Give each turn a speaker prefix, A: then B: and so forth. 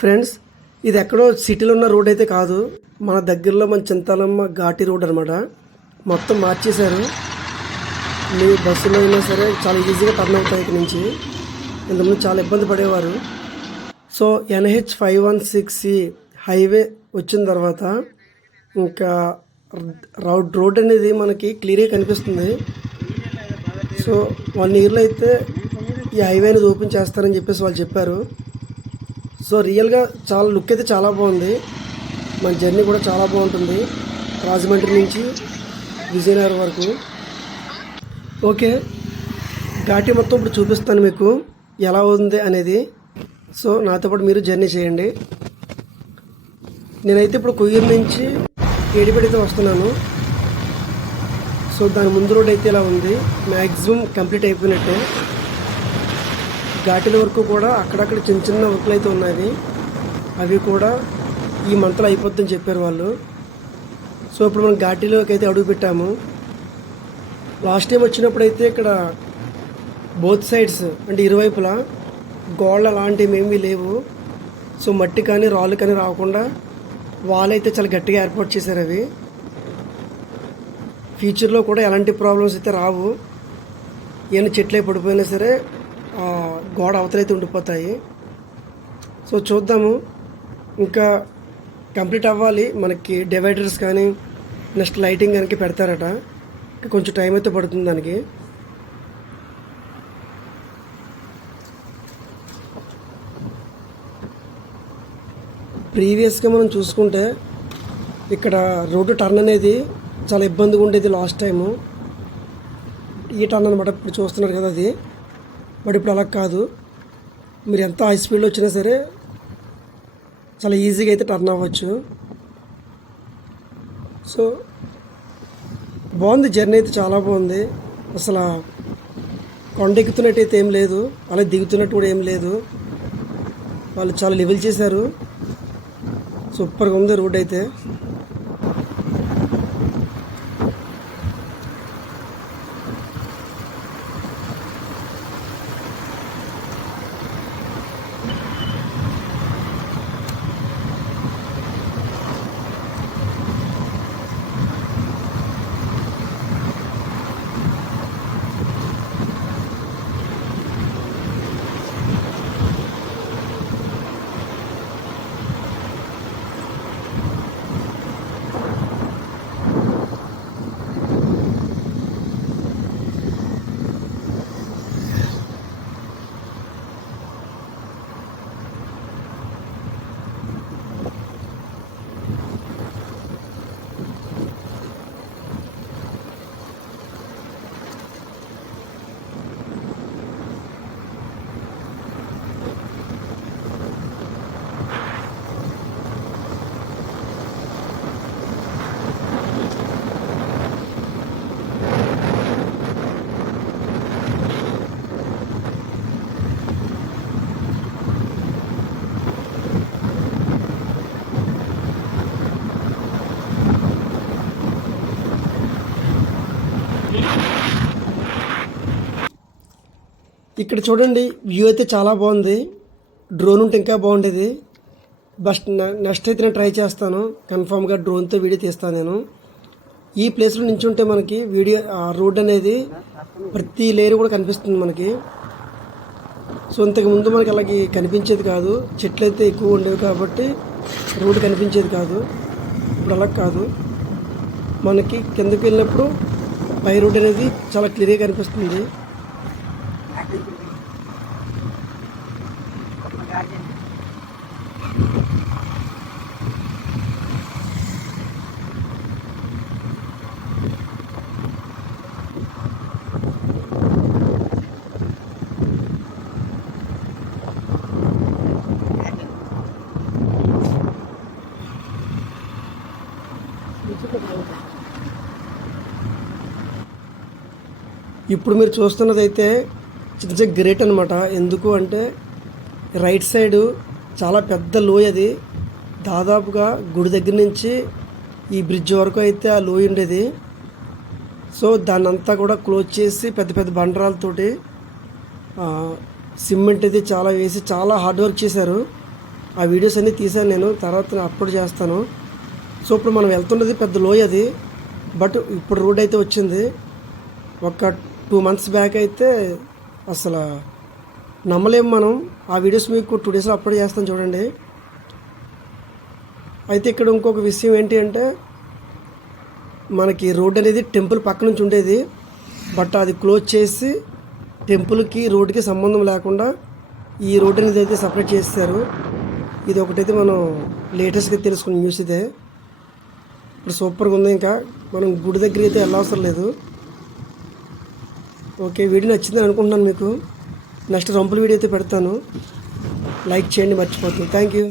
A: Friends ఇది ఎక్కడో సిటీలో ఉన్న రోడ్ అయితే కాదు. మన దగ్గరలో మన చింతాలమ్మ ఘాటి రోడ్ అనమాట మొత్తం మార్చేశారు. మీ బస్సులో అయినా సరే చాలా ఈజీగా టర్న్ అవుతాయి ఇక్కడ నుంచి. ఇంతకుముందు చాలా ఇబ్బంది పడేవారు. So NH five one six highway వచ్చిన తర్వాత ఇంకా రౌడ్ రోడ్ అనేది మనకి క్లియర్గా కనిపిస్తుంది. సో వన్ ఇయర్లో అయితే ఈ హైవే అనేది ఓపెన్ చేస్తారని చెప్పేసి వాళ్ళు చెప్పారు. సో రియల్గా చాలా లుక్ అయితే చాలా బాగుంది. మన జర్నీ కూడా చాలా బాగుంటుంది. రాజమండ్రి నుంచి విజయనగరం వరకు. ఓకే. ఘాటి మొత్తం ఇప్పుడు చూపిస్తాను మీకు. ఎలా ఉంది అనేది. సో నాతో పాటు మీరు జర్నీ చేయండి. నేనైతే ఇప్పుడు కొయ్యూరు నుంచి ఏడిపడితే వస్తున్నాను. సో దాని ముందు రోడ్ అయితే ఇలా ఉంది. మ్యాక్సిమం కంప్లీట్ అయిపోయినట్టే. ఘాటిల వరకు కూడా అక్కడక్కడ చిన్న చిన్న వర్క్లు అయితే ఉన్నాయి. అవి కూడా ఈ మంత్లో అయిపోద్దని చెప్పారు వాళ్ళు. సో ఇప్పుడు మనం ఘాటీలోకి అయితే అడుగు పెట్టాము. లాస్ట్ టైం వచ్చినప్పుడు అయితే ఇక్కడ బోత్ సైడ్స్ అంటే ఇరువైపులా గోళ్ళ లాంటివి ఏమీ లేవు. సో మట్టి కానీ రాళ్ళు కానీ రాకుండా వాళ్ళైతే చాలా గట్టిగా ఏర్పాటు చేశారు అవి. ఫ్యూచర్లో కూడా ఎలాంటి ప్రాబ్లమ్స్ అయితే రావు. ఏమైనా చెట్లే పడిపోయినా సరే గోడ అవతలైతే ఉండిపోతాయి. సో చూద్దాము. ఇంకా కంప్లీట్ అవ్వాలి. మనకి డివైడర్స్ కానీ నెక్స్ట్ లైటింగ్ కనుక పెడతారట. కొంచెం టైం అయితే పడుతుంది దానికి. ప్రీవియస్గా మనం చూసుకుంటే ఇక్కడ రోడ్డు టర్న్ అనేది చాలా ఇబ్బందిగా ఉండేది లాస్ట్ టైము. ఈ టర్న్ అనమాట ఇప్పుడు చూస్తున్నారు కదా అది. బట్ ఇప్పుడు అలా కాదు. మీరు ఎంత హై స్పీడ్లో వచ్చినా సరే చాలా ఈజీగా అయితే టర్న్ అవ్వచ్చు. సో బాగుంది జర్నీ అయితే చాలా బాగుంది. అసలు కొండ ఎక్కుతున్నట్టు అయితే ఏం లేదు. అలా దిగుతున్నట్టు కూడా ఏం లేదు. వాళ్ళు చాలా లెవెల్ చేశారు. సూపర్గా ఉంది రోడ్ అయితే. ఇక్కడ చూడండి వ్యూ అయితే చాలా బాగుంది. డ్రోన్ ఉంటే ఇంకా బాగుండేది. బస్ట్ నెక్స్ట్ అయితే నేను ట్రై చేస్తాను. కన్ఫామ్గా డ్రోన్తో వీడియో తీస్తాను నేను. ఈ ప్లేస్లో నుంచి ఉంటే మనకి వీడియో ఆ రోడ్ అనేది ప్రతి లేయర్ కూడా కనిపిస్తుంది మనకి. సో ఇంతకుముందు మనకి అలాగే కనిపించేది కాదు. చెట్లు అయితే ఎక్కువ ఉండేవి కాబట్టి రోడ్ కనిపించేది కాదు. ఇప్పుడు అలా కాదు. మనకి కిందకి వెళ్ళినప్పుడు పై రోడ్ అనేది చాలా క్లియర్గా కనిపిస్తుంది. ఇప్పుడు మీరు చూస్తున్నదైతే చిన్న గ్రేట్ అనమాట ఎందుకు అంటే రైట్ సైడు చాలా పెద్ద లోయ అది. దాదాపుగా గుడి దగ్గర నుంచి ఈ బ్రిడ్జ్ వరకు అయితే ఆ లోయ ఉండేది. సో దాన్ని అంతా కూడా క్లోజ్ చేసి పెద్ద పెద్ద బండరాలతోటి సిమెంట్ అయితే చాలా వేసి చాలా హార్డ్ వర్క్ చేశారు. ఆ వీడియోస్ అన్నీ తీశాను నేను తర్వాత అప్లోడ్ చేస్తాను. సో ఇప్పుడు మనం వెళ్తున్నది పెద్ద లోయ అది. బట్ ఇప్పుడు రోడ్ అయితే వచ్చింది. ఒక టూ మంత్స్ బ్యాక్ అయితే అసలు నమ్మలేము మనం. ఆ వీడియోస్ మీకు టూ డేస్లో అప్లోడ్ చేస్తాను చూడండి. అయితే ఇక్కడ ఇంకొక విషయం ఏంటి అంటే మనకి రోడ్ అనేది టెంపుల్ పక్క నుంచి ఉండేది. బట్ అది క్లోజ్ చేసి టెంపుల్కి రోడ్డుకి సంబంధం లేకుండా ఈ రోడ్ అనేది అయితే సపరేట్ చేస్తారు. ఇది ఒకటైతే మనం లేటెస్ట్గా తెలుసుకున్న న్యూస్ ఇదే. ఇప్పుడు సూపర్గా ఉంది ఇంకా. మనం గుడి దగ్గర అయితే వెళ్ళవసరం లేదు. ఓకే వీడియో నచ్చిందని అనుకుంటున్నాను మీకు. నెక్స్ట్ రంపుల వీడియో అయితే పెడతాను. లైక్ చేయండి మర్చిపోతుంది థ్యాంక్ యూ